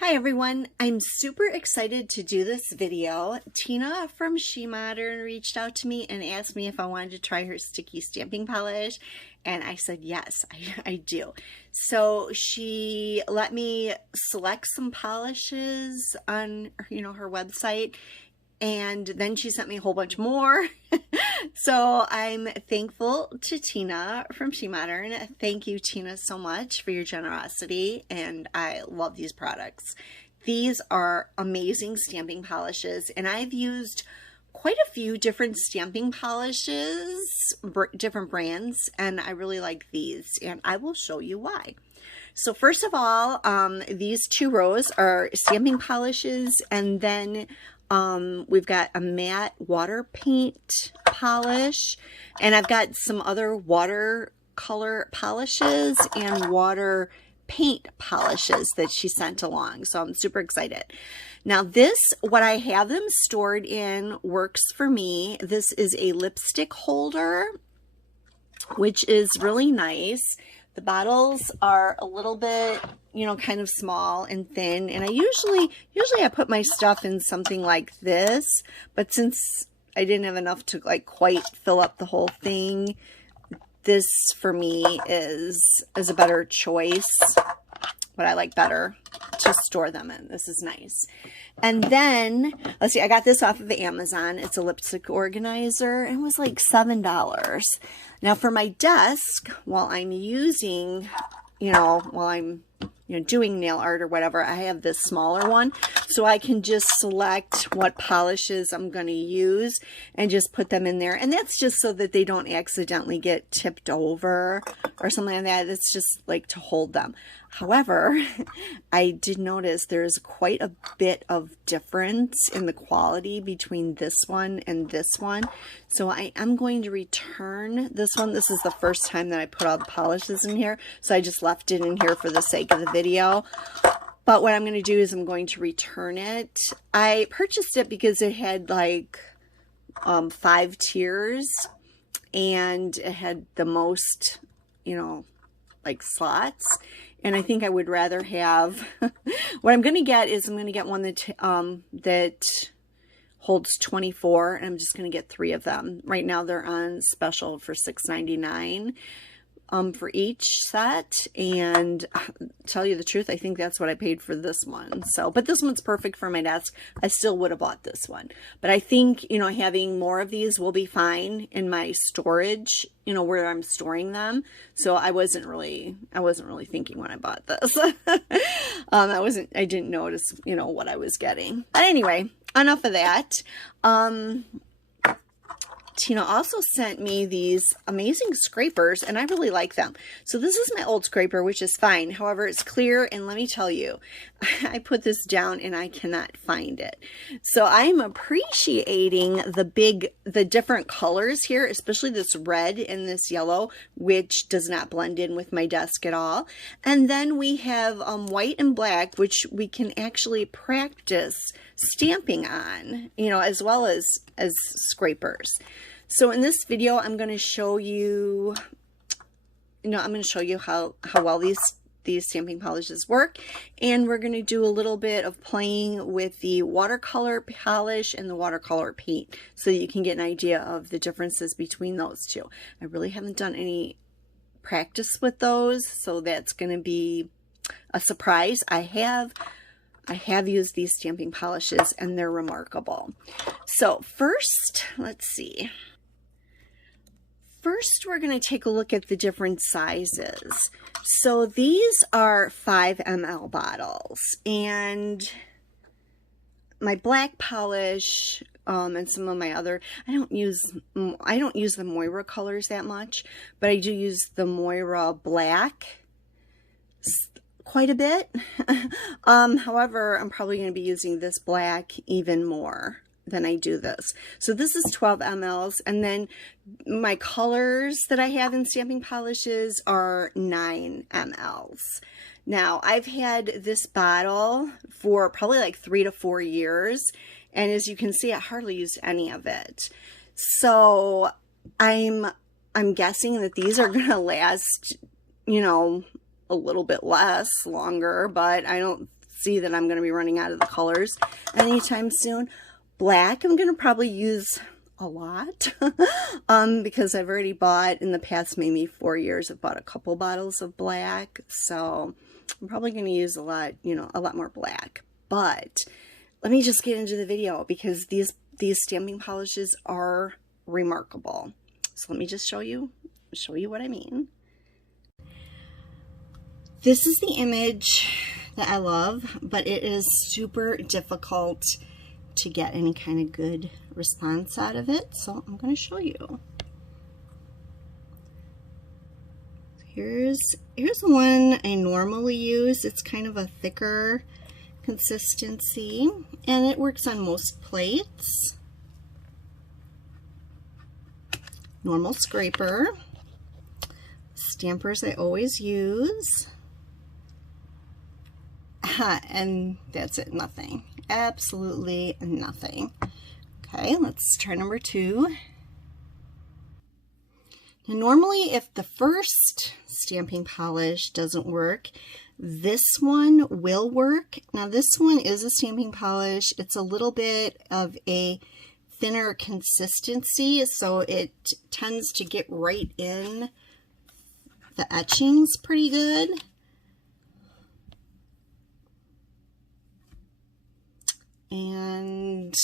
Hi everyone, I'm super excited to do this video. Tina from She Modern reached out to me and asked me if I wanted to try her sticky stamping polish, and I said yes, I do. So she let me select some polishes on her website, and then she sent me a whole bunch more. So I'm thankful to Tina from She Modern. Thank you, Tina, so much for your generosity, and I love these products. These are amazing stamping polishes, and I've used quite a few different stamping polishes, different brands, and I really like these, and I will show you why. So first of all, these two rows are stamping polishes, and then we've got a matte water paint polish, and I've got some other watercolor polishes and water paint polishes that she sent along. So I'm super excited. Now this, what I have them stored in, works for me. This is a lipstick holder, which is really nice. The bottles are a little bit, kind of small and thin, and I usually I put my stuff in something like this, but since I didn't have enough to quite fill up the whole thing, this for me is a better choice. What I like better to store them in. This is nice. And then, let's see, I got this off of Amazon. It's a lipstick organizer. It was like $7. Now for my desk, while I'm using, while I'm, doing nail art or whatever, I have this smaller one. So I can just select what polishes I'm going to use and just put them in there. And that's just so that they don't accidentally get tipped over or something like that. It's just like to hold them. However, I did notice there's quite a bit of difference in the quality between this one and this one. So I am going to return this one. This is the first time that I put all the polishes in here. So I just left it in here for the sake of the video. But what I'm going to do is I'm going to return it. I purchased it because it had like 5 tiers, and it had the most, slots. And I think I would rather have, what I'm going to get is I'm going to get one that holds 24, and I'm just going to get 3 of them. Right now they're on special for $6.99 for each set, and tell you the truth, I think that's what I paid for this one. So, but this one's perfect for my desk. I still would have bought this one, but I think, having more of these will be fine in my storage, where I'm storing them. So I wasn't really thinking when I bought this. I didn't notice, what I was getting. But anyway, enough of that. Tina also sent me these amazing scrapers, and I really like them. So this is my old scraper, which is fine. However, it's clear, and let me tell you, I put this down and I cannot find it. So I'm appreciating the different colors here, especially this red and this yellow, which does not blend in with my desk at all. And then we have white and black, which we can actually practice stamping on, as well as scrapers. So in this video, I'm going to show you, how well these stamping polishes work, and we're going to do a little bit of playing with the watercolor polish and the watercolor paint so that you can get an idea of the differences between those two. I really haven't done any practice with those, so that's going to be a surprise. I have used these stamping polishes, and they're remarkable. So first, let's see. First, we're going to take a look at the different sizes. So these are 5 ml bottles, and my black polish and some of my other, I don't use the Moira colors that much, but I do use the Moira black quite a bit. However, I'm probably going to be using this black even more than I do this. So this is 12 mLs, and then my colors that I have in stamping polishes are 9 mLs. Now, I've had this bottle for probably like 3 to 4 years, and as you can see, I hardly used any of it. So I'm guessing that these are going to last, a little bit longer, but I don't see that I'm going to be running out of the colors anytime soon. Black I'm going to probably use a lot because I've already bought in the past maybe 4 years. I've bought a couple bottles of black, so I'm probably going to use a lot, you know, a lot more black. But let me just get into the video because these stamping polishes are remarkable. So let me just show you what I mean. This is the image that I love, but it is super difficult to get any kind of good response out of it. So I'm going to show you. Here's the one I normally use. It's kind of a thicker consistency, and it works on most plates. Normal scraper. Stampers I always use. And that's it, nothing. Absolutely nothing. Okay, let's try number 2. Now, normally if the first stamping polish doesn't work, this one will work. Now this one is a stamping polish. It's a little bit of a thinner consistency, so it tends to get right in the etchings pretty good. And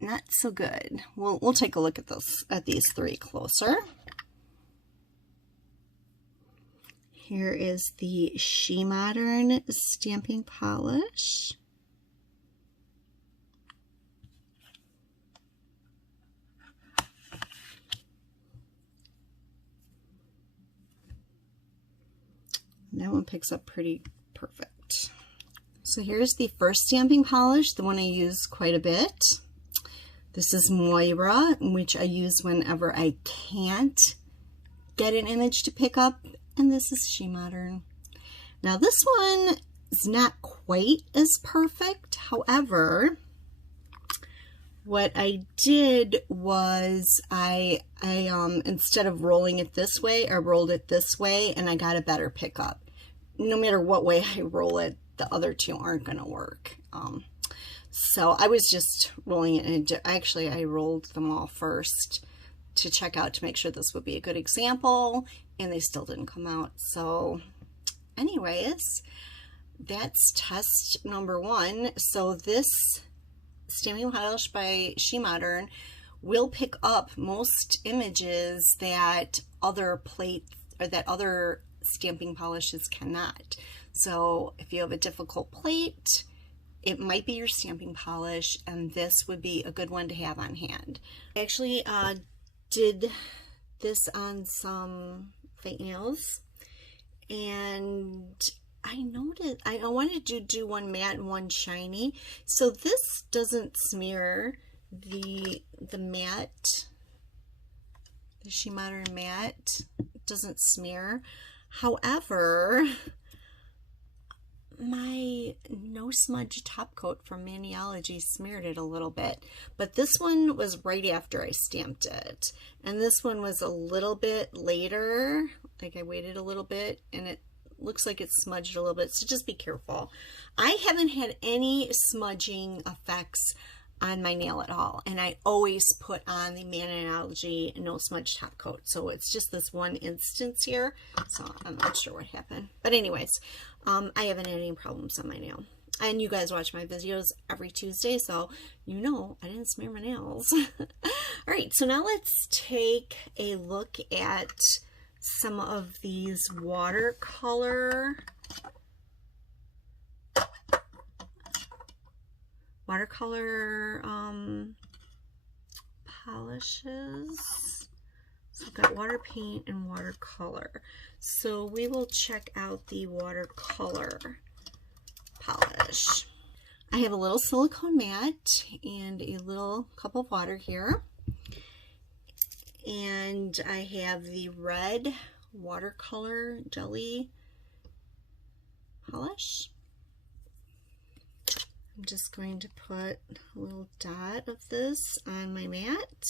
not so good. We'll take a look at these 3 closer. Here is the She Modern stamping polish. That one picks up pretty perfect. So here's the first stamping polish, the one I use quite a bit. This is Moira, which I use whenever I can't get an image to pick up. And this is She Modern. Now this one is not quite as perfect. However, what I did was I instead of rolling it this way, I rolled it this way, and I got a better pickup. No matter what way I roll it, the other 2 aren't going to work. So I was just rolling it, and I rolled them all first to check out to make sure this would be a good example, and they still didn't come out. So anyways, that's test number 1. So this stamping polish by She Modern will pick up most images that other stamping polishes cannot. So if you have a difficult plate, it might be your stamping polish, and this would be a good one to have on hand. I actually did this on some fake nails, and I noticed I wanted to do one matte and one shiny. So this doesn't smear. The matte, the She Modern matte doesn't smear. However, my No Smudge Top Coat from Maniology smeared it a little bit, but this one was right after I stamped it, and this one was a little bit later. Like I waited a little bit, and it looks like it's smudged a little bit, so just be careful. I haven't had any smudging effects on my nail at all, and I always put on the Maniology No Smudge Top Coat, so it's just this one instance here, so I'm not sure what happened. But anyways, I haven't had any problems on my nail, and you guys watch my videos every Tuesday, so you know I didn't smear my nails. All right, so now let's take a look at some of these watercolor polishes. So I've got water paint and watercolor. So we will check out the watercolor polish. I have a little silicone mat and a little cup of water here. And I have the red watercolor jelly polish. I'm just going to put a little dot of this on my mat.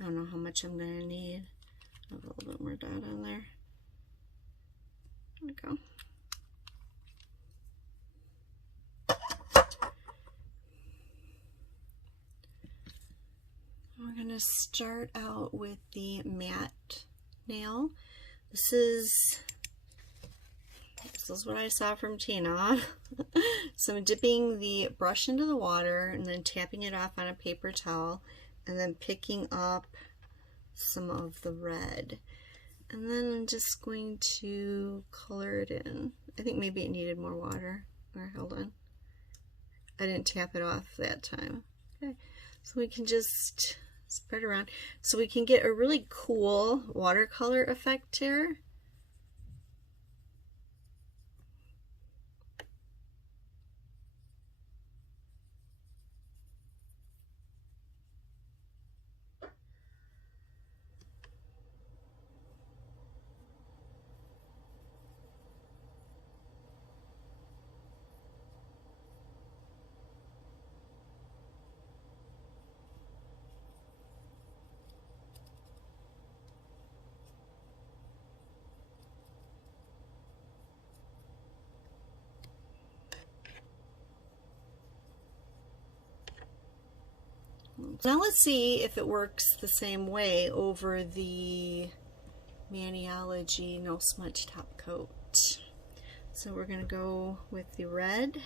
I don't know how much I'm going to need. I'll have a little bit more dot on there. we go. We're going to start out with the matte nail. This is what I saw from Tina. So I'm dipping the brush into the water and then tapping it off on a paper towel and then picking up some of the red. And then I'm just going to color it in. I think maybe it needed more water. Or hold on. I didn't tap it off that time. Okay, so we can just spread around. So we can get a really cool watercolor effect here. Now let's see if it works the same way over the Maniology No Smudge Top Coat. So we're going to go with the red.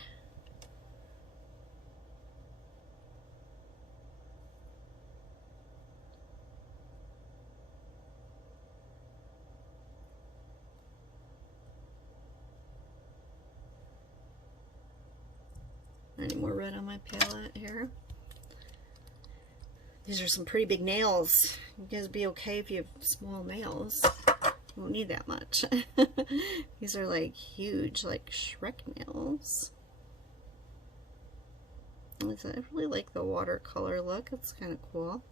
Any more red on my palette here? These are some pretty big nails. You guys be okay if you have small nails. You won't need that much. These are like huge, like Shrek nails. I really like the watercolor look. It's kind of cool.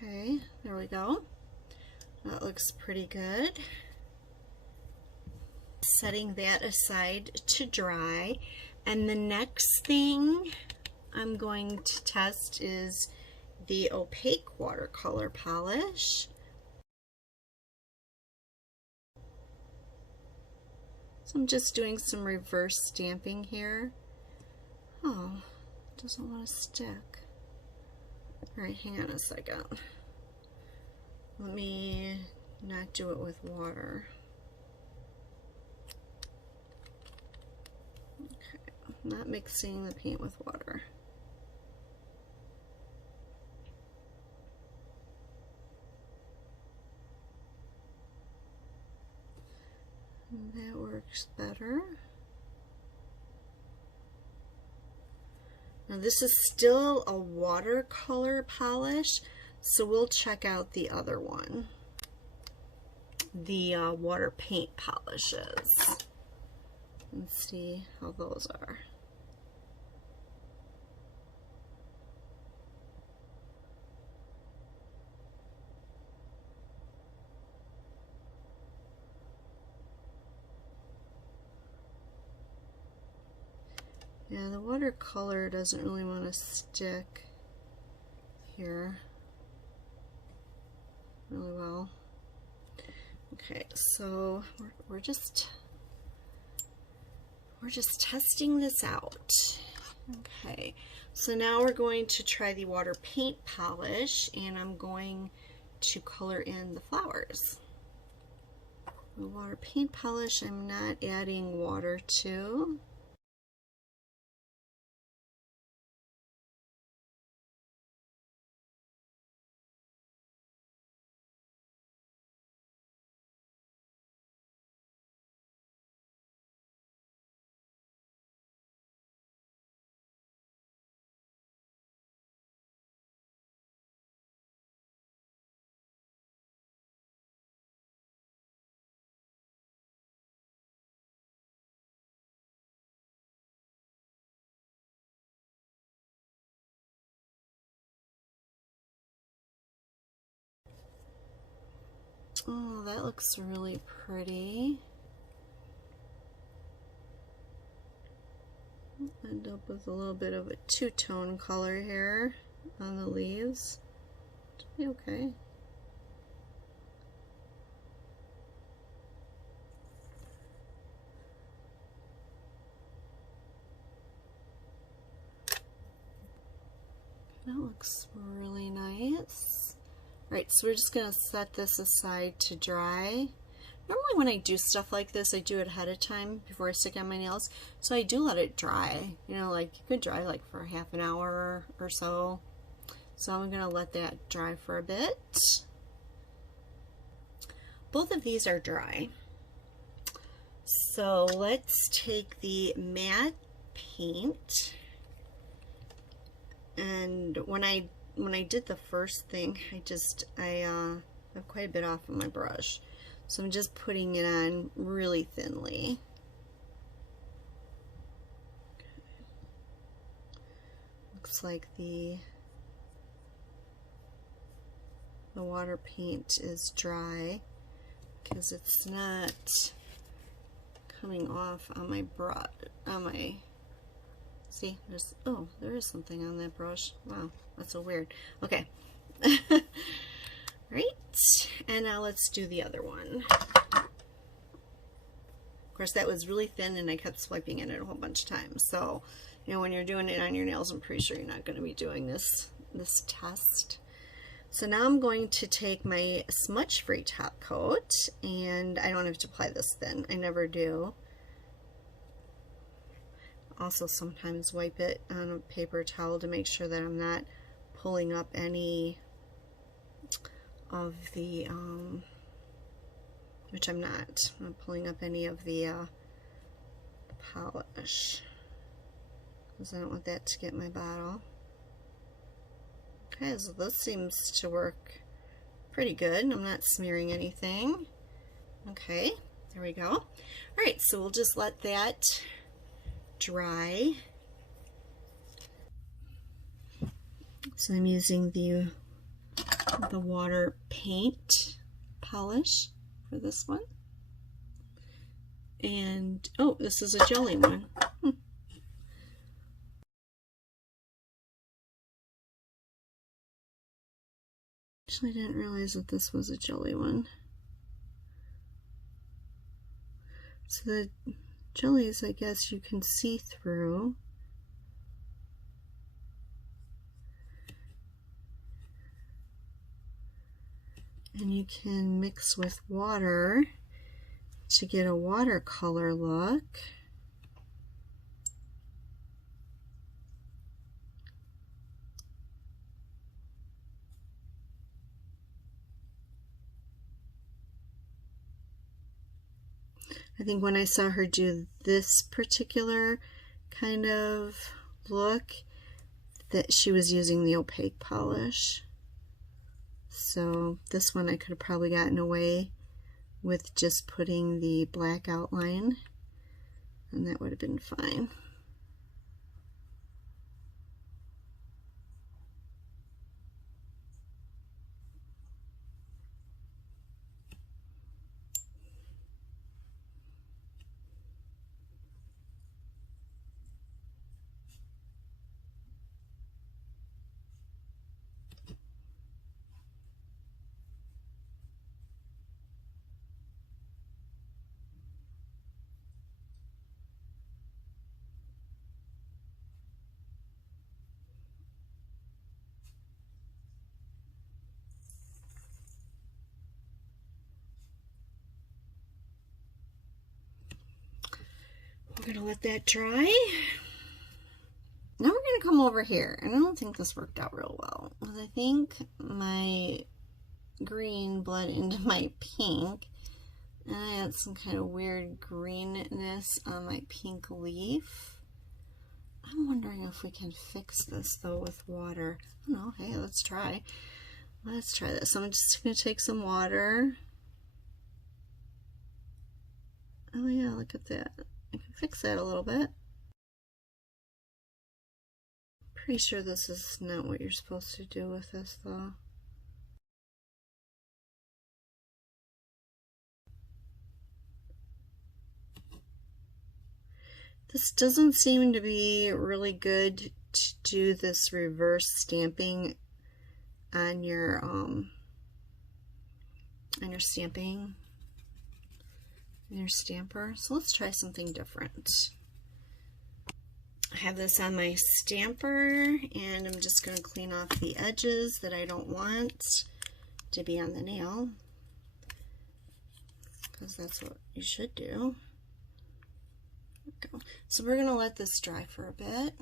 Okay, there we go. That looks pretty good. Setting that aside to dry. And the next thing I'm going to test is the Opaque watercolor polish. So I'm just doing some reverse stamping here. Oh, it doesn't want to stick. Alright, hang on a second. Let me not do it with water. Okay, not mixing the paint with water. And that works better. Now this is still a watercolor polish, so we'll check out the other one, the water paint polishes, and see how those are. Yeah, the watercolor doesn't really want to stick here really well. Okay, so we're just testing this out. Okay, so now we're going to try the water paint polish, and I'm going to color in the flowers. The water paint polish I'm not adding water to. Oh, that looks really pretty. End up with a little bit of a two-tone color here on the leaves. Should be okay. That looks really nice. Alright, so we're just going to set this aside to dry. Normally when I do stuff like this, I do it ahead of time before I stick on my nails. So I do let it dry. You know, like you could dry like for half an hour or so. So I'm going to let that dry for a bit. Both of these are dry. So let's take the matte paint. And when I did the first thing, I have quite a bit off of my brush. So I'm just putting it on really thinly. Okay. Looks like the water paint is dry because it's not coming off on my brush, see, there is something on that brush. Wow, that's so weird. Okay. Right, and now let's do the other one. Of course, that was really thin and I kept swiping in it a whole bunch of times. So, you know, when you're doing it on your nails, I'm pretty sure you're not going to be doing this test. So now I'm going to take my Smudge Top Coat, and I don't have to apply this thin. I never do. Also sometimes wipe it on a paper towel to make sure that I'm not pulling up any of the, which I'm not. I'm not pulling up any of the polish, because I don't want that to get my bottle. Okay, so this seems to work pretty good. I'm not smearing anything. Okay, there we go. Alright, so we'll just let that dry. So I'm using the water paint polish for this one. And, oh, this is a jelly one. Actually, I didn't realize that this was a jelly one. So the jellies, I guess you can see through. And you can mix with water to get a watercolor look. I think when I saw her do this particular kind of look, that she was using the opaque polish. So this one I could have probably gotten away with just putting the black outline, and that would have been fine. We're gonna let that dry. Now we're gonna come over here, and I don't think this worked out real well, because I think my green bled into my pink, and I had some kind of weird greenness on my pink leaf. I'm wondering if we can fix this though with water. I don't know. Hey, let's try. Let's try this. So I'm just gonna take some water. Oh yeah, look at that. I can fix that a little bit. Pretty sure this is not what you're supposed to do with this though. This doesn't seem to be really good to do this reverse stamping on your stamper. So let's try something different. I have this on my stamper, and I'm just going to clean off the edges that I don't want to be on the nail, because that's what you should do. Go. So we're going to let this dry for a bit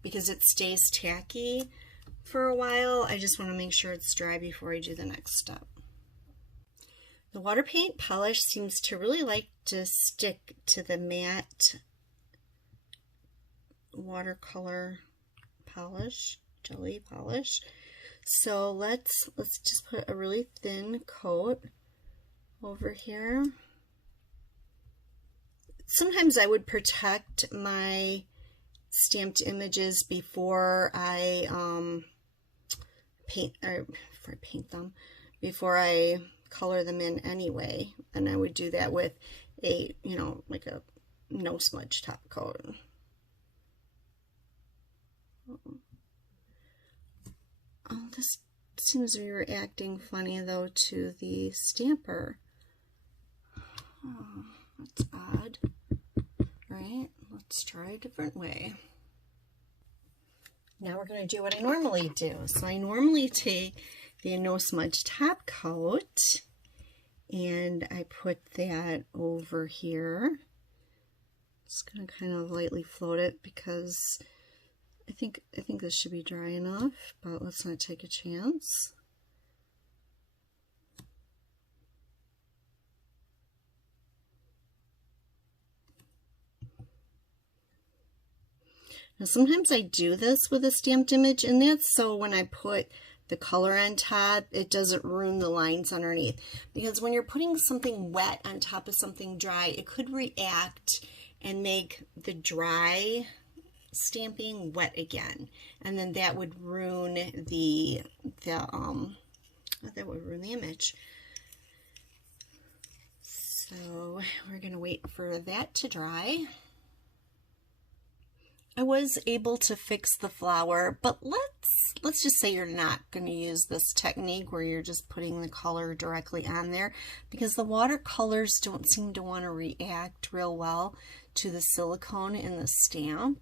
because it stays tacky for a while. I just want to make sure it's dry before I do the next step. The water paint polish seems to really like to stick to the matte watercolor polish, jelly polish. So let's just put a really thin coat over here. Sometimes I would protect my stamped images before I before I color them in anyway, and I would do that with a, like a no smudge top coat. Oh, this seems to be reacting funny though to the stamper. Oh, that's odd. Right, let's try a different way. Now we're going to do what I normally do. So I normally take the no smudge top coat and I put that over here. Just going to kind of lightly float it because I think this should be dry enough, but let's not take a chance. Now sometimes I do this with a stamped image, and that's so when I put the color on top, it doesn't ruin the lines underneath. Because when you're putting something wet on top of something dry, it could react and make the dry stamping wet again, and then that would ruin the image. So we're going to wait for that to dry. I was able to fix the flower, but let's just say you're not going to use this technique where you're just putting the color directly on there, because the watercolors don't seem to want to react real well to the silicone in the stamp.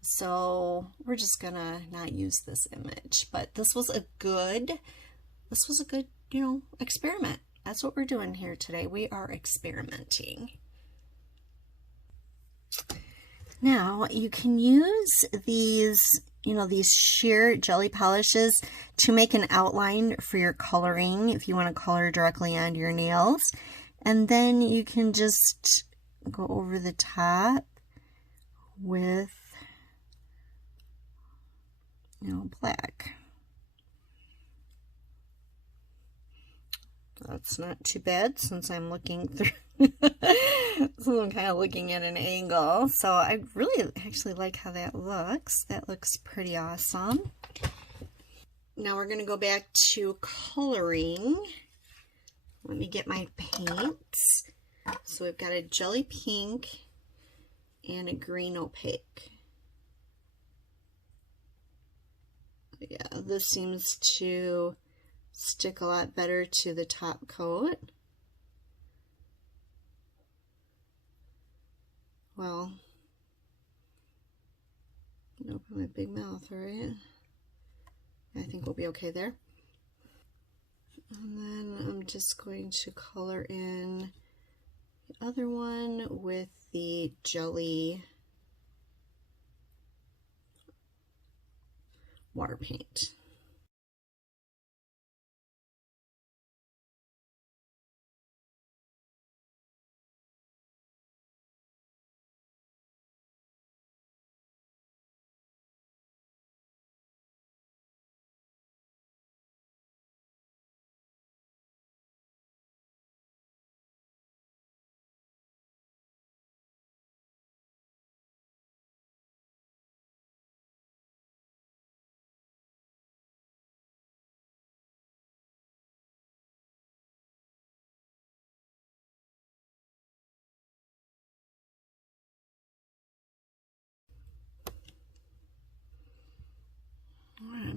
So we're just gonna not use this image. But this was a good, experiment. That's what we're doing here today. We are experimenting. Now you can use these, these sheer jelly polishes to make an outline for your coloring if you want to color directly onto your nails. And then you can just go over the top with black. That's not too bad since I'm looking through. So I'm kind of looking at an angle. So I really actually like how that looks. That looks pretty awesome. Now we're going to go back to coloring. Let me get my paints. So we've got a jelly pink and a green opaque. Yeah, this seems to stick a lot better to the top coat. Well, open my big mouth, right? I think we'll be okay there. And then I'm just going to color in the other one with the jelly water paint.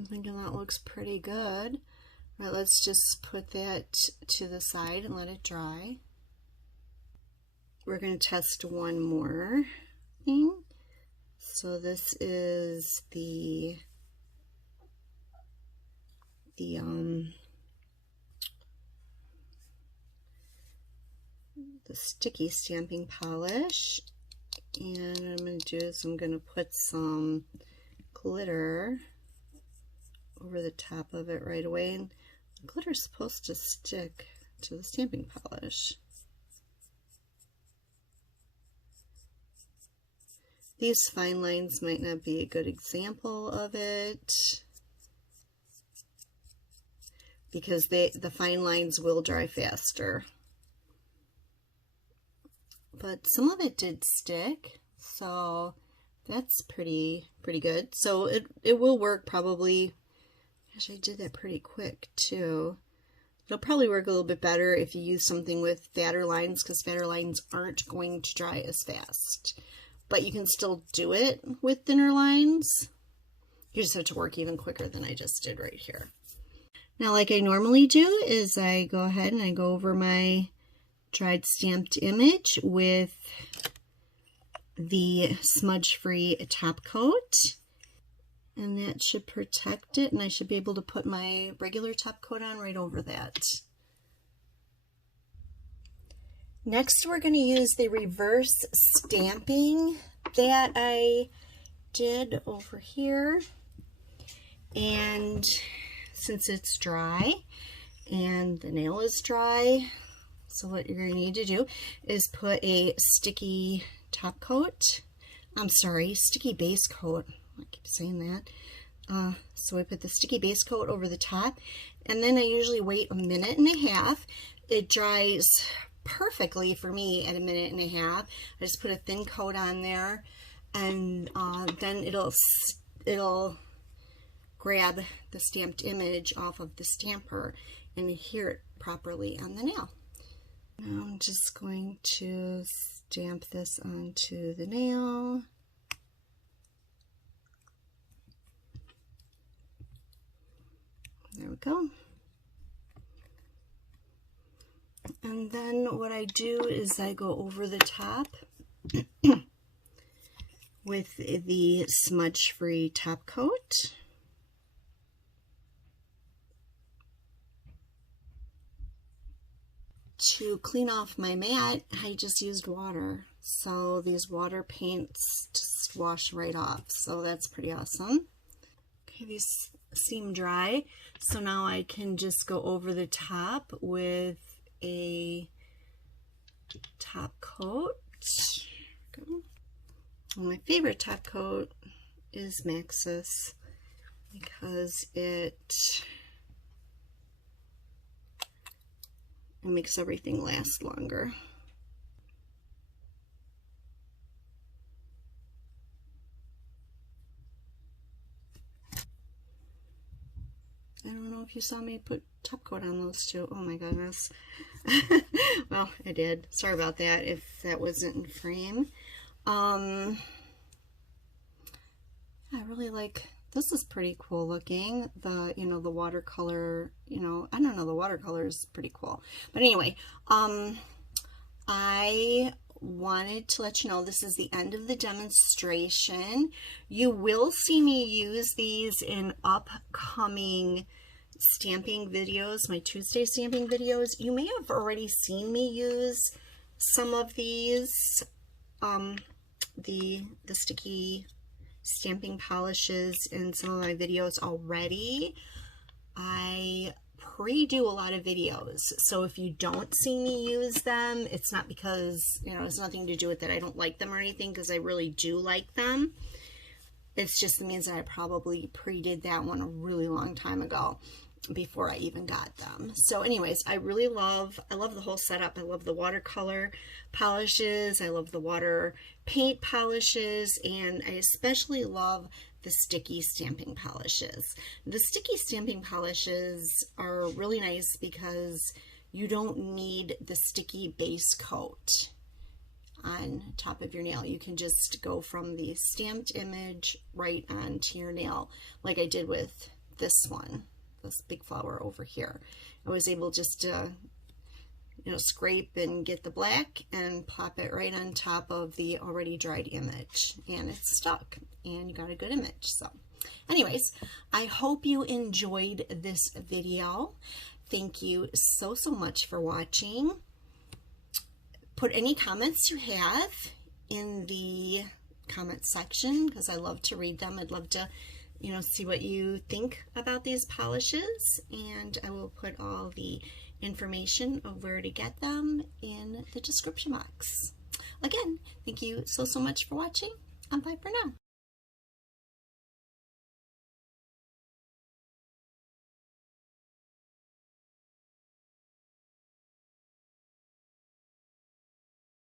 I'm thinking that looks pretty good. All right, let's just put that to the side and let it dry. We're going to test one more thing. So this is the sticky stamping polish, and what I'm going to do is I'm going to put some glitter over the top of it right away, and the glitter is supposed to stick to the stamping polish. These fine lines might not be a good example of it because the fine lines will dry faster. But some of it did stick, so that's pretty good. So it will work probably. Gosh, I did that pretty quick too. It'll probably work a little bit better if you use something with fatter lines, because fatter lines aren't going to dry as fast. But you can still do it with thinner lines. You just have to work even quicker than I just did right here. Now, like I normally do, is I go ahead and I go over my dried stamped image with the smudge-free top coat. And that should protect it, and I should be able to put my regular top coat on right over that. Next, we're going to use the reverse stamping that I did over here. And since it's dry and the nail is dry, so what you're going to need to do is put a sticky top coat. I'm sorry, sticky base coat. I keep saying that. So I put the sticky base coat over the top, and then I usually wait a minute and a half. It dries perfectly for me at a minute and a half. I just put a thin coat on there, and then it'll grab the stamped image off of the stamper and adhere it properly on the nail. Now I'm just going to stamp this onto the nail. There we go. And then what I do is I go over the top with the smudge-free top coat. To clean off my mat, I just used water. So these water paints just wash right off. So that's pretty awesome. Okay, these seem dry. So now I can just go over the top with a top coat. My favorite top coat is Maxis because it makes everything last longer. I don't know if you saw me put top coat on those two. Oh my goodness. Well, I did. Sorry about that if that wasn't in frame. I really like, this is pretty cool looking. The watercolor, I don't know, the watercolor is pretty cool. But anyway, I wanted to let you know this is the end of the demonstration. You will see me use these in upcoming stamping videos, my Tuesday stamping videos. You may have already seen me use some of these, the sticky stamping polishes in some of my videos already. I pre-do a lot of videos, so if you don't see me use them, it's not because, it's nothing to do with that I don't like them or anything, because I really do like them. It's just means that I probably pre-did that one a really long time ago before I even got them. So anyways, I love the whole setup. I love the watercolor polishes, I love the water paint polishes, and I especially love the sticky stamping polishes. The sticky stamping polishes are really nice because you don't need the sticky base coat on top of your nail. You can just go from the stamped image right onto your nail, like I did with this one, this big flower over here. I was able just to, you know, scrape and get the black and plop it right on top of the already dried image, and it's stuck, and you got a good image. So anyways, I hope you enjoyed this video. Thank you so much for watching. Put any comments you have in the comment section, because I love to read them. I'd love to, you know, see what you think about these polishes, and I will put all the information of where to get them in the description box. Again, thank you so much for watching, and bye for now.